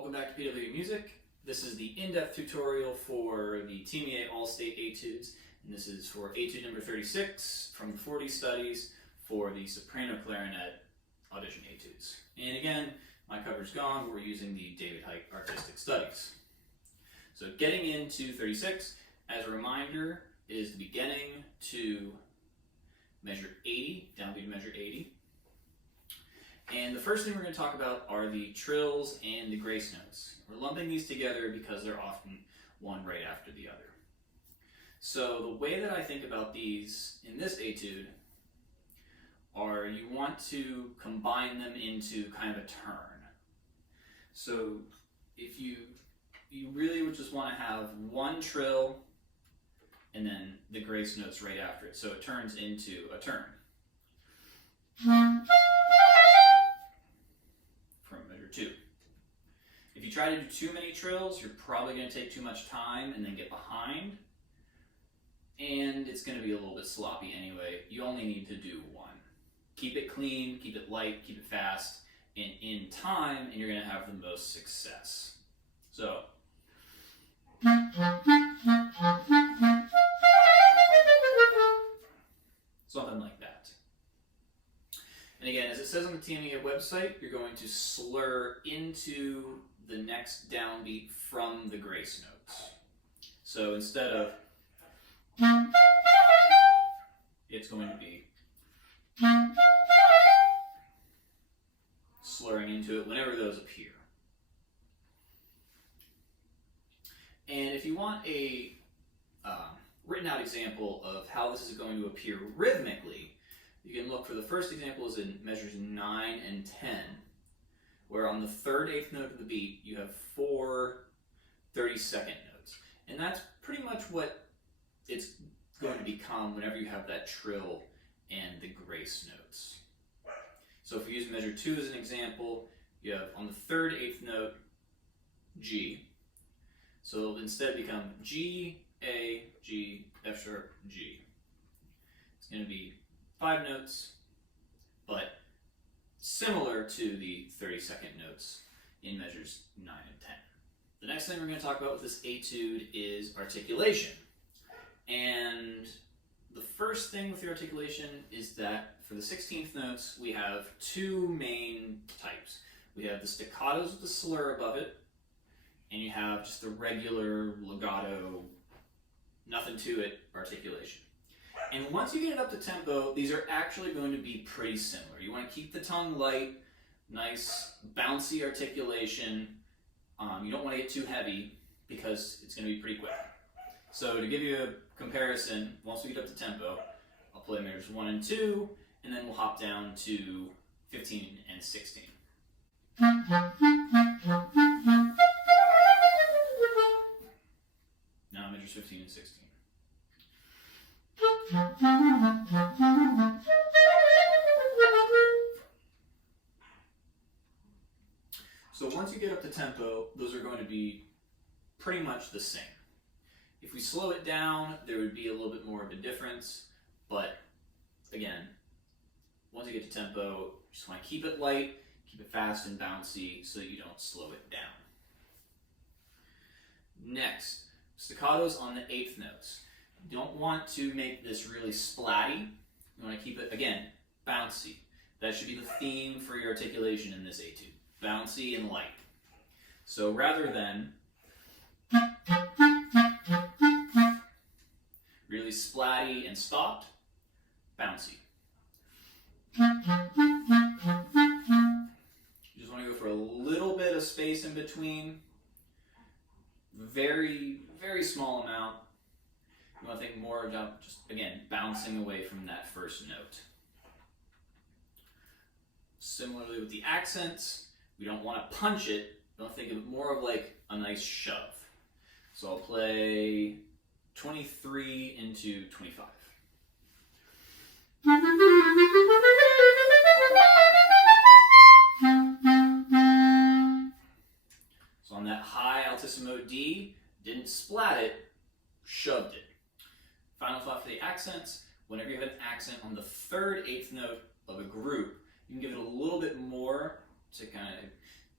Welcome back to PW Music. This is the in-depth tutorial for the TMEA All-State Etudes, and this is for Etude number 36 from the 40 studies for the soprano clarinet audition etudes. And again, my cover's gone, we're using the David Hike Artistic Studies. So getting into 36, as a reminder, is the beginning to measure 80, downbeat measure 80. And the first thing we're going to talk about are the trills and the grace notes. We're lumping these together because they're often one right after the other. So the way that I think about these in this etude are you want to combine them into kind of a turn. So if you really would just want to have one trill and then the grace notes right after it. So it turns into a turn. From measure 2. If you try to do too many trills, you're probably going to take too much time and then get behind. And it's going to be a little bit sloppy anyway. You only need to do one. Keep it clean, keep it light, keep it fast, and in time, and you're going to have the most success. So, something like that. And again, as it says on the TMEA website, you're going to slur into the next downbeat from the grace notes. So instead of, it's going to be slurring into it whenever those appear. And if you want a written out example of how this is going to appear rhythmically, you can look for the first example is in measures 9 and 10, where on the third eighth note of the beat, you have 4 30-second notes. And that's pretty much what it's going to become whenever you have that trill and the grace notes. So if we use measure 2 as an example, you have on the third eighth note, G. So it'll instead become G, A, G, F sharp, G. It's going to be 5 notes, but similar to the 30-second notes in measures 9 and 10. The next thing we're going to talk about with this etude is articulation. And the first thing with the articulation is that for the 16th notes, we have 2 main types. We have the staccatos with the slur above it, and you have just the regular legato, nothing to it articulation. And once you get it up to tempo, these are actually going to be pretty similar. You want to keep the tongue light, nice bouncy articulation. You don't want to get too heavy because it's going to be pretty quick. So to give you a comparison, once we get up to tempo, I'll play measures 1 and 2, and then we'll hop down to 15 and 16. Now measures 15 and 16. So once you get up to tempo, those are going to be pretty much the same. If we slow it down, there would be a little bit more of a difference, but again, once you get to tempo, you just want to keep it light, keep it fast and bouncy so that you don't slow it down. Next, staccatos on the 8th notes. You don't want to make this really splatty. You want to keep it, again, bouncy. That should be the theme for your articulation in this etude. Bouncy and light. So rather than really splatty and stopped, bouncy. You just want to go for a little bit of space in between. Very, very small amount. You want to think more about just, again, bouncing away from that first note. Similarly with the accents, we don't want to punch it. We want to think of it more of like a nice shove. So I'll play 23 into 25. So on that high altissimo D, didn't splat it, shoved it. Final thought for the accents, whenever you have an accent on the third eighth note of a group, you can give it a little bit more to kind of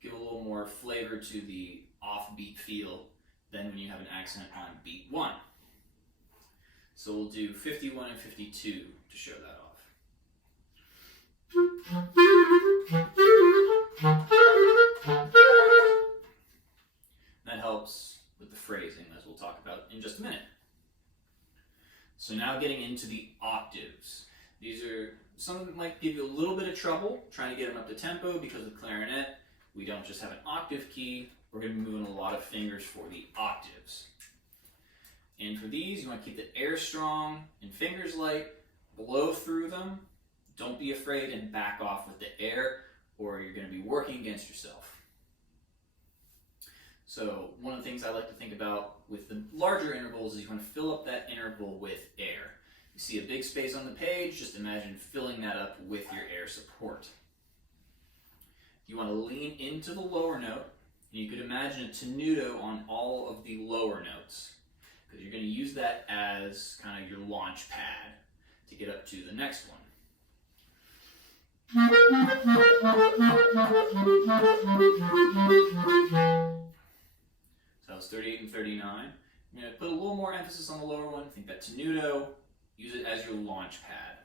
give a little more flavor to the offbeat feel than when you have an accent on beat 1. So we'll do 51 and 52 to show that off. That helps with the phrasing, as we'll talk about in just a minute. So now getting into the octaves. These are some of them might give you a little bit of trouble trying to get them up to tempo because with clarinet, we don't just have an octave key, we're going to be moving a lot of fingers for the octaves. And for these, you want to keep the air strong and fingers light, blow through them. Don't be afraid and back off with the air, or you're going to be working against yourself. So one of the things I like to think about with the larger intervals is you want to fill up that interval with air. You see a big space on the page, just imagine filling that up with your air support. You want to lean into the lower note, and you could imagine a tenuto on all of the lower notes, because you're going to use that as kind of your launch pad to get up to the next one. So that was 38 and 39. I'm going to put a little more emphasis on the lower one. Think that tenuto, use it as your launch pad.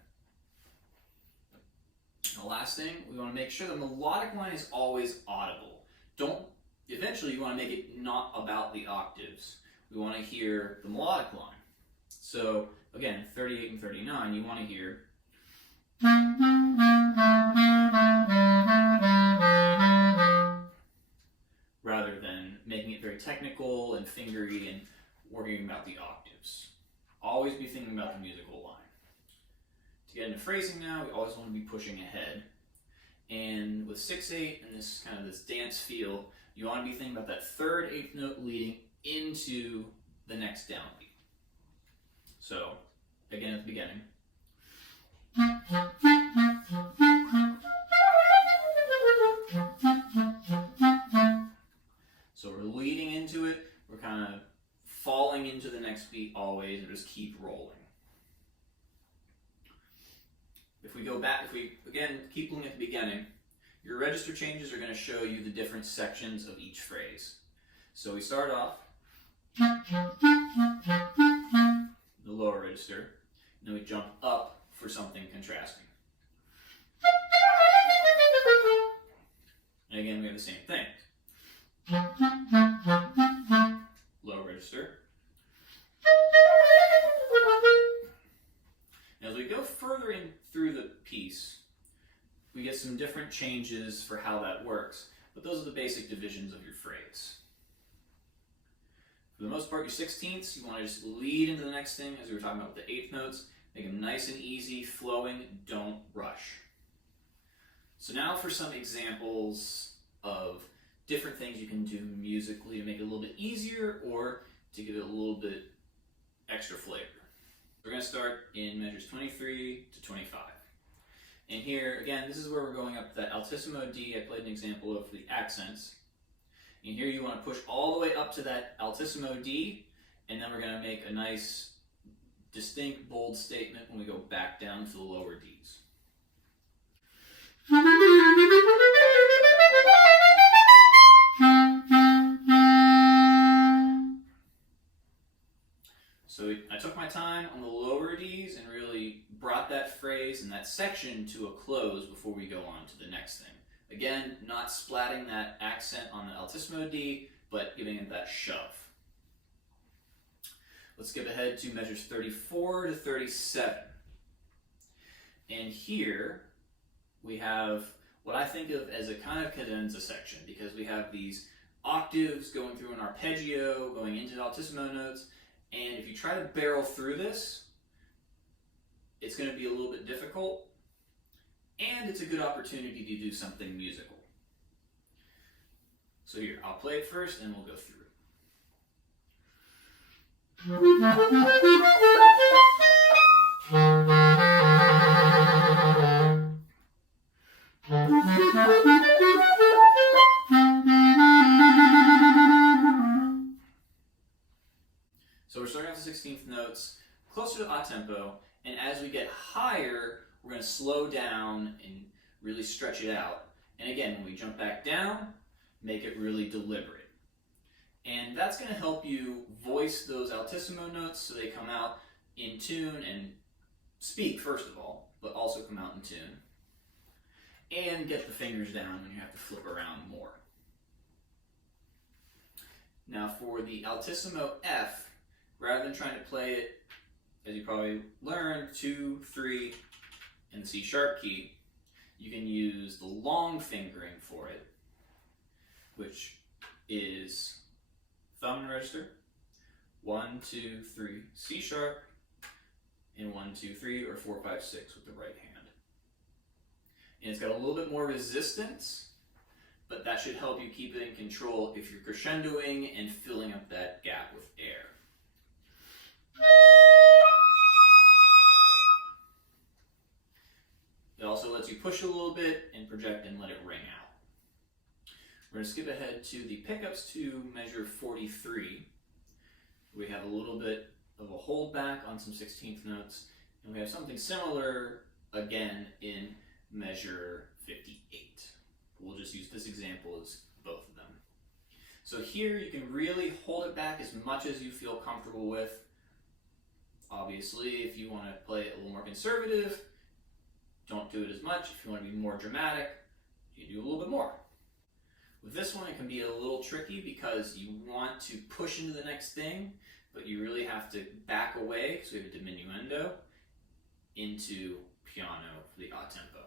And the last thing, we want to make sure the melodic line is always audible. Eventually you want to make it not about the octaves. We want to hear the melodic line. So again, 38 and 39, you want to hear rather than making it very technical and fingery and worrying about the octaves. Always be thinking about the musical line. To get into phrasing now, we always want to be pushing ahead. And with 6/8 and this kind of this dance feel, you want to be thinking about that third eighth note leading into the next downbeat. So, again at the beginning. So we're leading into it, we're kind of falling into the next beat always, and just keep rolling. If we go back, if we, again, keep looking at the beginning, your register changes are going to show you the different sections of each phrase. So we start off the lower register, and then we jump up for something contrasting. And again, we have the same thing. Low register. Now, as we go further in through the piece, we get some different changes for how that works, but those are the basic divisions of your phrase. For the most part, your 16ths, you want to just lead into the next thing, as we were talking about with the eighth notes, make them nice and easy, flowing, don't rush. So now for some examples of different things you can do musically to make it a little bit easier or to give it a little bit extra flavor. We're going to start in measures 23 to 25. And here, again, this is where we're going up that altissimo D. I played an example of the accents. And here you want to push all the way up to that altissimo D, and then we're going to make a nice, distinct, bold statement when we go back down to the lower Ds. So I took my time on the lower Ds and really brought that phrase and that section to a close before we go on to the next thing. Again, not splatting that accent on the altissimo D, but giving it that shove. Let's skip ahead to measures 34 to 37. And here we have what I think of as a kind of cadenza section, because we have these octaves going through an arpeggio, going into the altissimo notes, and if you try to barrel through this, it's going to be a little bit difficult, and it's a good opportunity to do something musical. So here, I'll play it first, and we'll go through So we're starting off the 16th notes, closer to a tempo, and as we get higher, we're going to slow down and really stretch it out. And again, when we jump back down, make it really deliberate. And that's going to help you voice those altissimo notes so they come out in tune and speak first of all, but also come out in tune. And get the fingers down when you have to flip around more. Now for the altissimo F, rather than trying to play it, as you probably learned, 2, 3, and the C sharp key, you can use the long fingering for it, which is thumb and register, 1, 2, 3, C sharp, and 1, 2, 3, or 4, 5, 6 with the right hand. And it's got a little bit more resistance, but that should help you keep it in control if you're crescendoing and filling up that gap with air. It also lets you push a little bit and project and let it ring out. We're going to skip ahead to the pickups to measure 43. We have a little bit of a hold back on some 16th notes, and we have something similar again in measure 58. We'll just use this example as both of them. So here you can really hold it back as much as you feel comfortable with. Obviously, if you want to play it a little more conservative, don't do it as much. If you want to be more dramatic, you do a little bit more. With this one, it can be a little tricky because you want to push into the next thing, but you really have to back away, because we have a diminuendo, into piano for the odd tempo.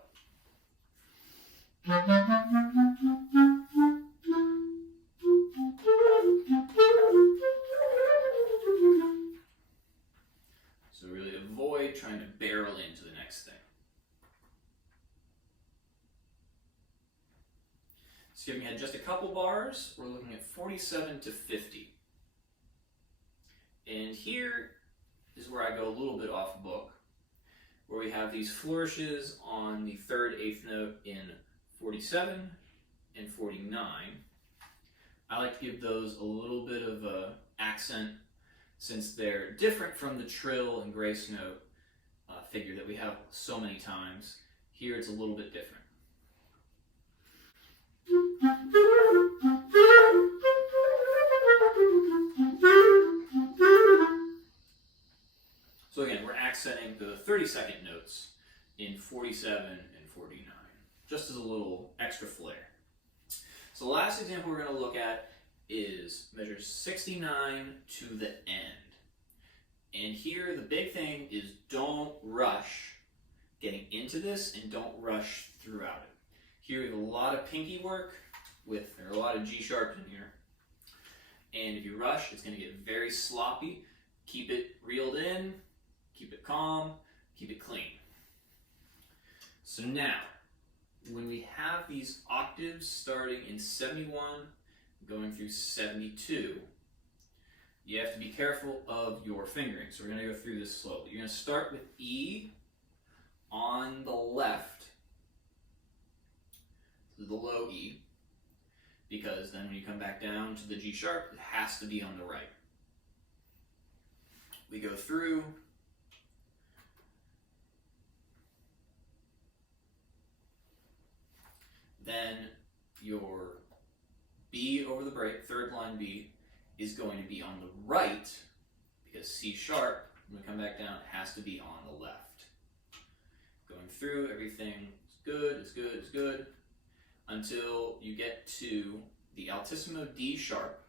So really avoid trying to barrel into the next thing. Skipping ahead just a couple bars, we're looking at 47 to 50. And here is where I go a little bit off book, where we have these flourishes on the 3rd, 8th note in 47 and 49. I like to give those a little bit of a accent since they're different from the trill and grace note figure that we have so many times. Here it's a little bit different. So again, we're accenting the 32nd notes in 47 and 49, just as a little extra flair. So the last example we're going to look at is measure 69 to the end. And here the big thing is don't rush getting into this and don't rush throughout it. Here we have a lot of pinky work there are a lot of G sharps in here. And if you rush, it's going to get very sloppy. Keep it reeled in, keep it calm, keep it clean. So now, when we have these octaves starting in 71, going through 72, you have to be careful of your fingering. So we're going to go through this slowly. You're going to start with E on the left, the low E, because then when you come back down to the G sharp, it has to be on the right. We go through, then your B over the break, 3rd line B, is going to be on the right, because C sharp, when we come back down, has to be on the left. Going through, everything is good, it's good, it's good, until you get to the altissimo D sharp.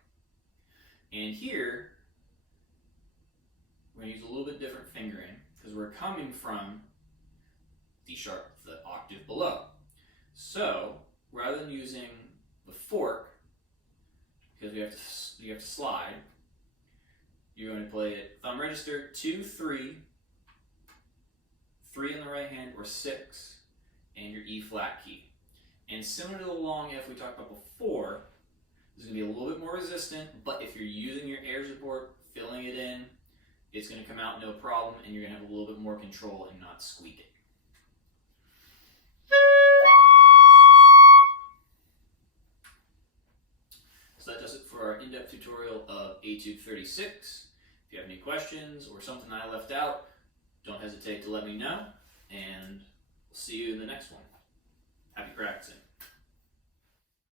And here, we're going to use a little bit different fingering, because we're coming from D sharp, the octave below. So, rather than using the fork, because you have to slide, you're going to play it thumb register 2, 3, 3 in the right hand, or 6, and your E flat key. And similar to the long F we talked about before, this is going to be a little bit more resistant, but if you're using your air support, filling it in, it's going to come out no problem, and you're going to have a little bit more control and not squeak it. So that does it for our in-depth tutorial of Etude 36. If you have any questions or something I left out, don't hesitate to let me know, and we'll see you in the next one. Happy practicing.